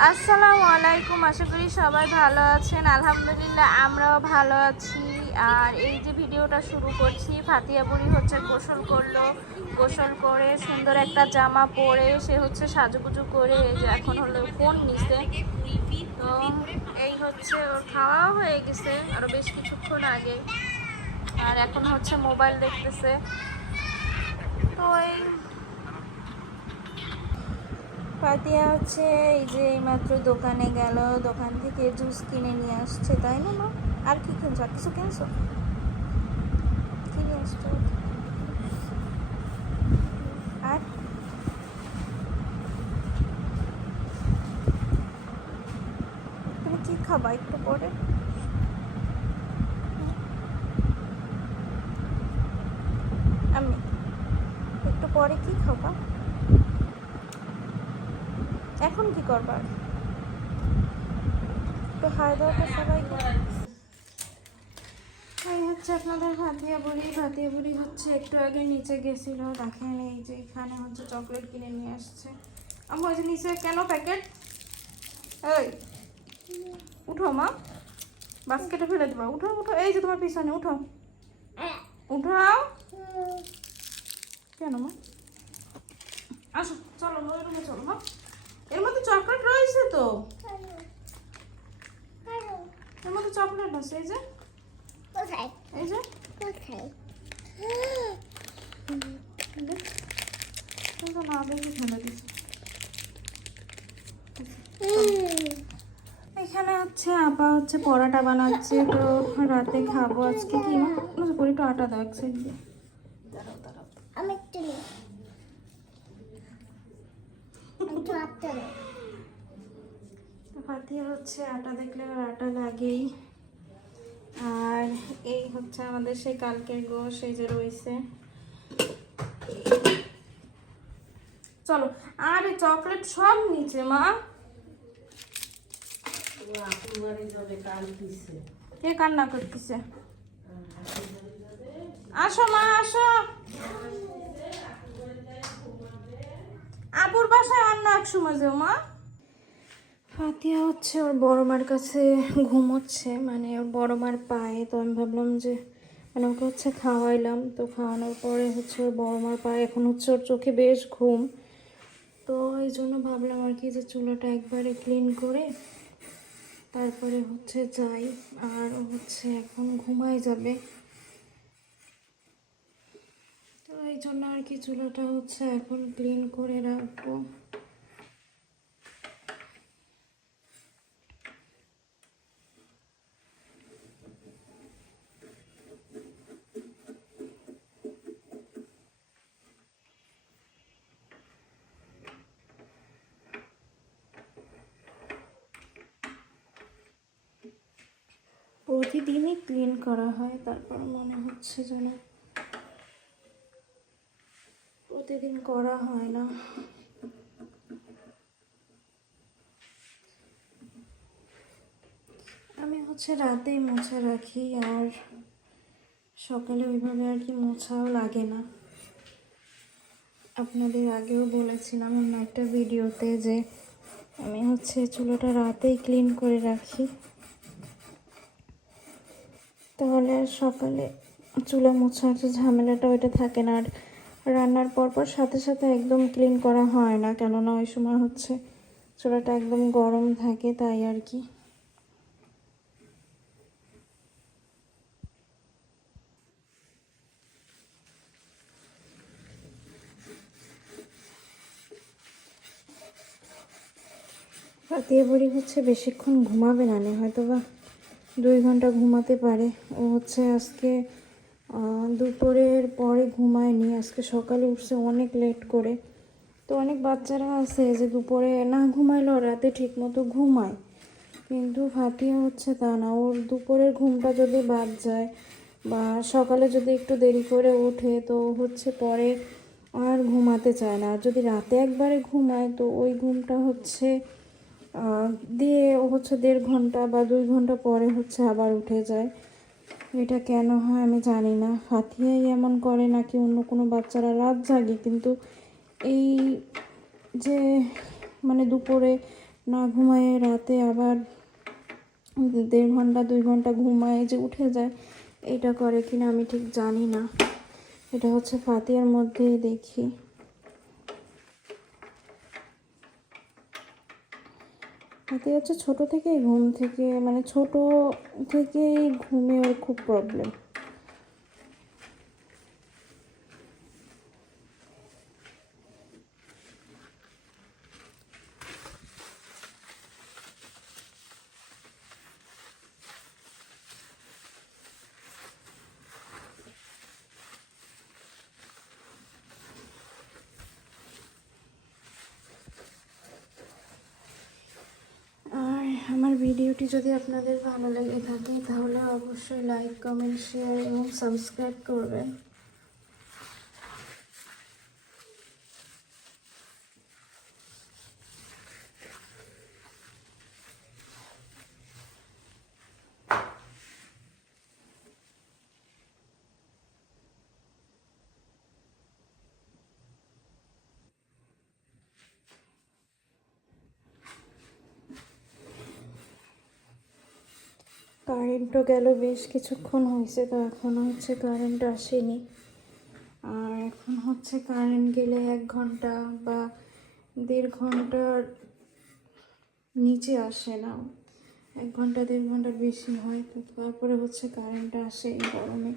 আসসালামু আলাইকুম, আশা করি সবাই ভালো আছেন। আলহামদুলিল্লাহ আমরাও ভালো আছি। আর এই যে ভিডিওটা শুরু করছি, ফাতিয়া বুড়ি হচ্ছে গোসল করলো, গোসল করে সুন্দর একটা জামা পরে সে হচ্ছে সাজুগুজু করে এই যে এখন হলো ফোন নিছে। তো এই হচ্ছে ওর খাওয়াও হয়ে গেছে আরও বেশ কিছুক্ষণ আগে, আর এখন হচ্ছে মোবাইল দেখতেছে। তো এই ফাতিয়া হচ্ছে এই যে এইমাত্র দোকানে গেল, দোকান থেকে জুস কিনে নিয়ে আসছে, তাই না মা? আর কি কিনছো? আর কিছু কিনছো? কি নিয়ে আসছো? আর তুমি কি খাবা একটু পরে? আমি একটু পরে কি খাবা? এখন কি করবা? একটু হাই দাও তো সবাইকে। এই হচ্ছে আপনাদের ভাতিয়া বুড়ি হচ্ছে একটু আগে নিচে গেছিল, দেখেন এই যে এখানে হচ্ছে চকলেট কিনে নিয়ে আসছে। আমি ওই যে নিচে কেন প্যাকেট? এই উঠো মা, বাস্কেটে ফেলে দেবা। উঠো উঠো, এই যে তোমার পিছনে উঠো, উঠাও। কেন মা? আসো চলো ওই রুমে চলো মা। এর মধ্যে চকলেট রয়েছে তো, এর মধ্যে চকলেট আছে। এই যে কোথায়? এই যে কোথায়? না বেশি ফেলে দিচ্ছে। এখানে হচ্ছে আপা হচ্ছে পরোটা বানাচ্ছে, তো রাতে খাবো আজকে। কি মা করে একটু আটা দাও এক সাইড দিয়ে। দাঁড়াও দাঁড়াও, আমি একটু নিই। একটু আটটা দাও। ফাতিয়া হচ্ছে আটা দেখলে আর আটা লাগেই। আর এই হচ্ছে আমাদের সেই কালকের গোশ, এই যে রয়েছে। চলো, আর এই চকলেট সব নিচে মা। কে কান্না করতেছে? আসো মা আসো, আপুর বাসায় অন্য এক সময় যাও মা। ফাতিয়া হচ্ছে ওর বড় মার কাছে ঘুমোচ্ছে, মানে ওর বড় মার পায়ে। তো আমি ভাবলাম যে মানে ওকে হচ্ছে খাওয়াইলাম, তো খাওয়ানোর পরে হচ্ছে ওর বড় মার পায়ে, এখন হচ্ছে ওর চোখে বেশ ঘুম। তো এই জন্য ভাবলাম আর কি যে চুলাটা একবারে ক্লিন করে তারপরে হচ্ছে যাই। আর ও হচ্ছে এখন ঘুমায় যাবে, তো এই জন্য আর কি চুলাটা হচ্ছে এখন ক্লিন করে রাখবো। প্রতিদিনই ক্লিন করা হয়, তারপর মনে হচ্ছে যেন প্রতিদিন করা হয় না। আমি হচ্ছে রাতেই মোছা রাখি, আর সকালে ওইভাবে আর কি মোছাও লাগে না। আপনাদের আগেও বলেছিলাম অন্য একটা ভিডিওতে যে আমি হচ্ছে চুলোটা রাতেই ক্লিন করে রাখি, তাহলে আর সকালে চুলা মোছার যে ঝামেলাটা ওইটা থাকে না। আর রান্নার পর সাথে সাথে একদম ক্লিন করা হয় না, কেননা ওই সময় হচ্ছে চুলাটা একদম গরম থাকে, তাই আর কি। ফাতিয়া বুড়ি হচ্ছে বেশিক্ষণ ঘুমাবে না, হয়তো বা 2 ঘন্টা ঘুমাতে পারে। ও হচ্ছে আজকে দুপুরের পরে ঘুমায়নি, আজকে সকালে উঠছে অনেক লেট করে। তো অনেক বাচ্চারা আছে যে দুপুরে না ঘুমাইলেও রাতে ঠিক মতো ঘুমায়, কিন্তু ফাতিয়া হচ্ছে তা না। ওর দুপুরের ঘুমটা যদি বাদ যায় বা সকালে যদি একটু দেরি করে ওঠে, তো হচ্ছে পরে আর ঘুমাতে চায় না। আর যদি রাতে একবারে ঘুমায়, তো ওই ঘুমটা হচ্ছে দিয়ে ও হচ্ছে 1.5 ঘন্টা বা 2 ঘন্টা পরে হচ্ছে আবার উঠে যায়। এটা কেন হয় আমি জানি না, ফাতিয়াই এমন করে নাকি অন্য কোনো বাচ্চারা রাত জাগে, কিন্তু এই যে মানে দুপুরে না ঘুমায় রাতে আবার 1.5 ঘন্টা 2 ঘন্টা ঘুমায় যে উঠে যায়, এটা করে কিনা আমি ঠিক জানি না। এটা হচ্ছে ফাতিয়ার মধ্যেই দেখি। ফাতিয়া হচ্ছে ছোটো থেকেই ঘুম থেকে মানে ছোটো থেকেই ঘুমে ওর খুব প্রবলেম। আর আমার ভিডিওটি যদি আপনাদের ভালো লেগে থাকে তাহলে অবশ্যই লাইক, কমেন্ট, শেয়ার এবং সাবস্ক্রাইব করবেন। কারেন্টও গেল, বেশ কিছুক্ষণ হয়েছে, তো এখনও হচ্ছে কারেন্ট আসেনি। আর এখন হচ্ছে কারেন্ট গেলে 1 ঘন্টা বা 1.5 ঘন্টার নিচে আসে না, 1 ঘন্টা 1.5 ঘন্টার বেশি হয়। তো তারপরে হচ্ছে কারেন্ট আসে এই গরমে।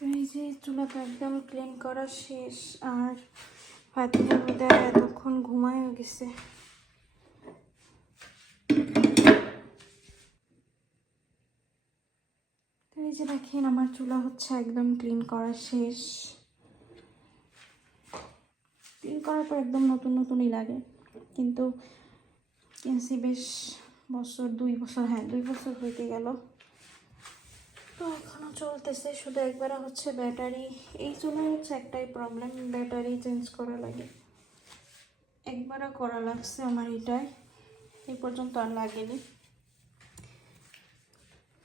তো এই যে চুলাটা একদম ক্লিন করা শেষ। আর ফাতিয়া বোধহয় এতক্ষণ ঘুমায়ও গেছে। তো এই যে দেখেন আমার চুলা হচ্ছে একদম ক্লিন করা শেষ। ক্লিন করার পর একদম নতুন নতুনই লাগে, কিন্তু কিনছি বেশ 2 বছর, হ্যাঁ 2 বছর হইতে গেল। তো এখনও চলতেছে, শুধু একবার হচ্ছে ব্যাটারি, এই চুলায় হচ্ছে একটাই প্রবলেম, ব্যাটারি চেঞ্জ করা লাগে। একবারও করা লাগছে আমার এটাই, এই পর্যন্ত আর লাগেনি।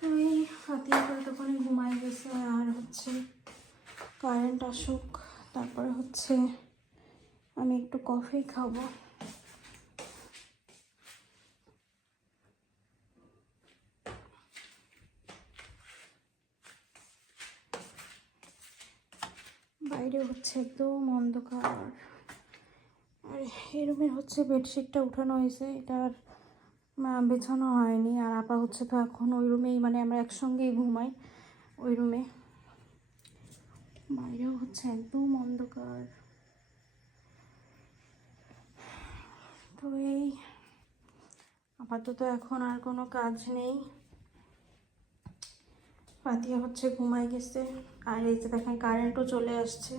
তো এই ফাতিয়া করে তখনই ঘুমায় গেছে। আর হচ্ছে কারেন্ট আসুক, তারপরে হচ্ছে আমি একটু কফি খাবো। বাইরে হচ্ছে একদম অন্ধকার। আর এই রুমের হচ্ছে বেডশিটটা উঠানো হয়েছে, এটার বেছানো হয়নি। আর আপা হচ্ছে তো এখন ওই রুমেই, মানে আমরা একসঙ্গেই ঘুমাই ওই রুমে। বাইরেও হচ্ছে একদম অন্ধকার। তো এই আপাতত এখন আর কোনো কাজ নেই, ফাতিয়া হচ্ছে ঘুমাই গেছে। আর এই যে দেখেন কারেন্টও চলে আসছে।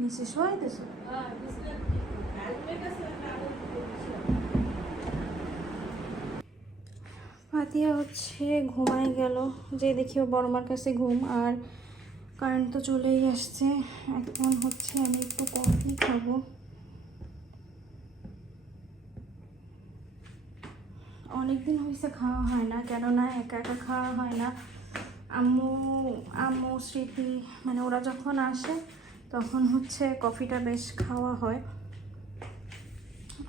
নিচে শোয়াই দিছো? ফাতিয়া হচ্ছে ঘুমাই গেল, যে দেখিও বড়মার কাছে ঘুম। আর কারেন্ট তো চলেই আসছে, এখন হচ্ছে আমি একটু কফি খাবো। অনেকদিন হয়েছে খাওয়া হয় না, কেননা একা একা খাওয়া হয় না। আম্মু আম্মু স্মৃতি, মানে ওরা যখন আসে তখন হচ্ছে কফিটা বেশ খাওয়া হয়।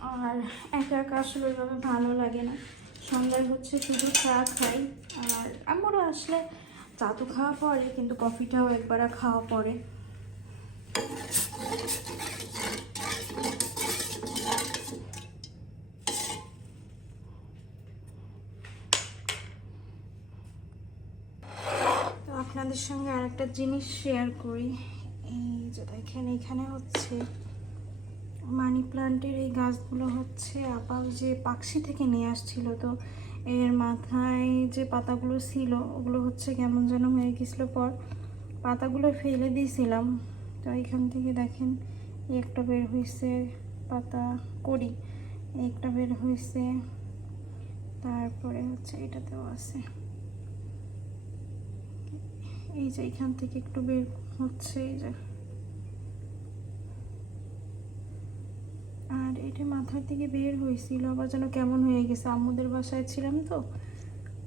আর একা একা আসলে ওইভাবে ভালো লাগে না। সন্ধ্যায় হচ্ছে শুধু চা খাই। আর আম্মুরা আসলে চা তো খাওয়া পড়ে, কিন্তু কফিটাও একবার খাওয়া পড়ে। তো আপনাদের সঙ্গে আরেকটা জিনিস শেয়ার করি। এই যে দেখেন এখানে হচ্ছে মানি প্লান্টের এই গাছগুলো হচ্ছে আপা যে পাকশি থেকে নিয়ে আসছিল, তো এর মাথায় যে পাতাগুলো ছিল ওগুলো হচ্ছে কেমন যেন হয়ে গেছিলো, পর পাতাগুলো ফেলে দিয়েছিলাম। তো এখান থেকে দেখেন এই একটা বের হয়েছে পাতা কড়ি, একটা বের হয়েছে, তারপরে হচ্ছে এটাতেও আছে, এই যে এখান থেকে একটু বের হচ্ছে এই যে, আর এটা মাথার থেকে বের হয়েছিল আবার যেন কেমন হয়ে গেছে, আম্মুদের বাসায় ছিলাম তো,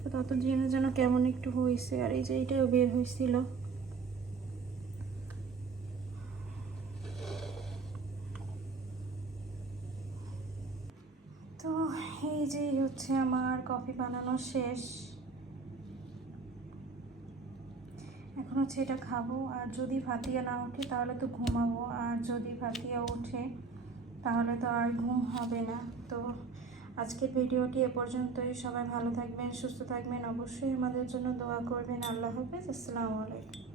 তো তত যেন কেমন একটু হয়েছে। আর এই যে এটাও বের হয়েছিল। তো এই যে হচ্ছে আমার কফি বানানো শেষ, এখন হচ্ছে এটা খাবো। আর যদি ভাতিয়া না ওঠে তাহলে তো ঘুমাবো, আর যদি ভাতিয়া ওঠে তাহলে তো আর ঘুম হবে না। তো আজকের ভিডিওটি এ পর্যন্তই। সবাই ভালো থাকবেন, সুস্থ থাকবেন, অবশ্যই আমাদের জন্য দোয়া করবেন। আল্লাহ হাফেজ, আসসালামু আলাইকুম।